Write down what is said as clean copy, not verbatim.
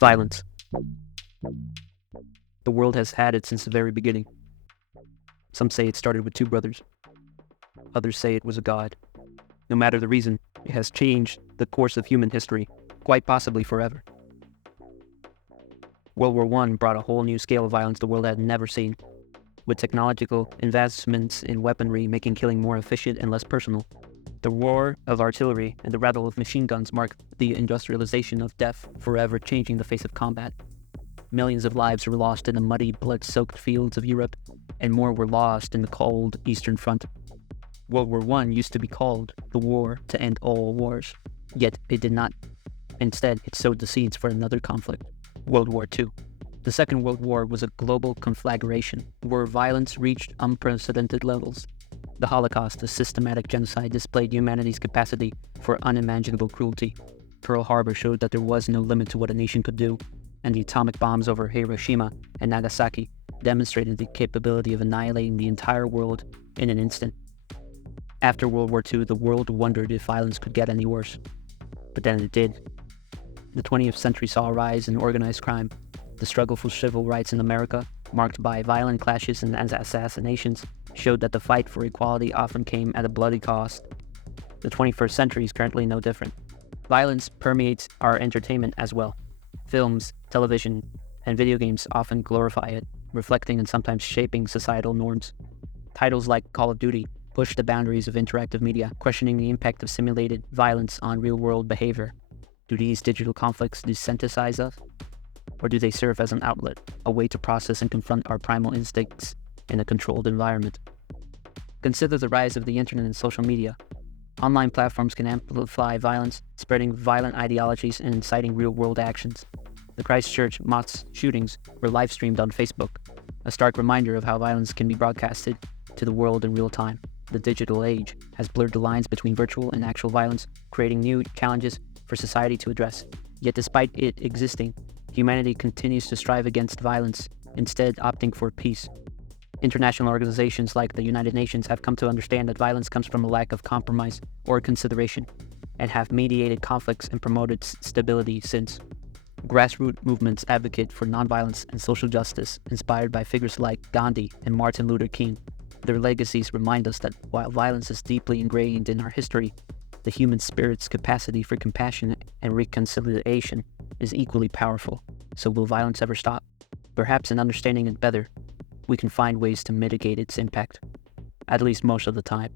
Violence. The world has had it since the very beginning. Some say it started with two brothers. Others say it was a god. No matter the reason, it has changed the course of human history, quite possibly forever. World War I brought a whole new scale of violence the world had never seen, with technological advancements in weaponry making killing more efficient and less personal. The roar of artillery and the rattle of machine guns marked the industrialization of death, forever changing the face of combat. Millions of lives were lost in the muddy, blood-soaked fields of Europe, and more were lost in the cold Eastern Front. World War I used to be called the war to end all wars, yet it did not. Instead, it sowed the seeds for another conflict, World War II. The Second World War was a global conflagration, where violence reached unprecedented levels. The Holocaust, a systematic genocide, displayed humanity's capacity for unimaginable cruelty. Pearl Harbor showed that there was no limit to what a nation could do, and the atomic bombs over Hiroshima and Nagasaki demonstrated the capability of annihilating the entire world in an instant. After World War II, the world wondered if violence could get any worse. But then it did. The 20th century saw a rise in organized crime. The struggle for civil rights in America, marked by violent clashes and assassinations, showed that the fight for equality often came at a bloody cost. The 21st century is currently no different. Violence permeates our entertainment as well. Films, television, and video games often glorify it, reflecting and sometimes shaping societal norms. Titles like Call of Duty push the boundaries of interactive media, questioning the impact of simulated violence on real-world behavior. Do these digital conflicts desensitize us? Or do they serve as an outlet, a way to process and confront our primal instincts in a controlled environment? Consider the rise of the internet and social media. Online platforms can amplify violence, spreading violent ideologies and inciting real-world actions. The Christchurch mass shootings were live-streamed on Facebook, a stark reminder of how violence can be broadcasted to the world in real time. The digital age has blurred the lines between virtual and actual violence, creating new challenges for society to address. Yet despite it existing, humanity continues to strive against violence, instead opting for peace. International organizations like the United Nations have come to understand that violence comes from a lack of compromise or consideration, and have mediated conflicts and promoted stability since. Grassroots movements advocate for nonviolence and social justice, inspired by figures like Gandhi and Martin Luther King. Their legacies remind us that while violence is deeply ingrained in our history, the human spirit's capacity for compassion and reconciliation is equally powerful. So will violence ever stop? Perhaps in understanding it better, we can find ways to mitigate its impact, at least most of the time.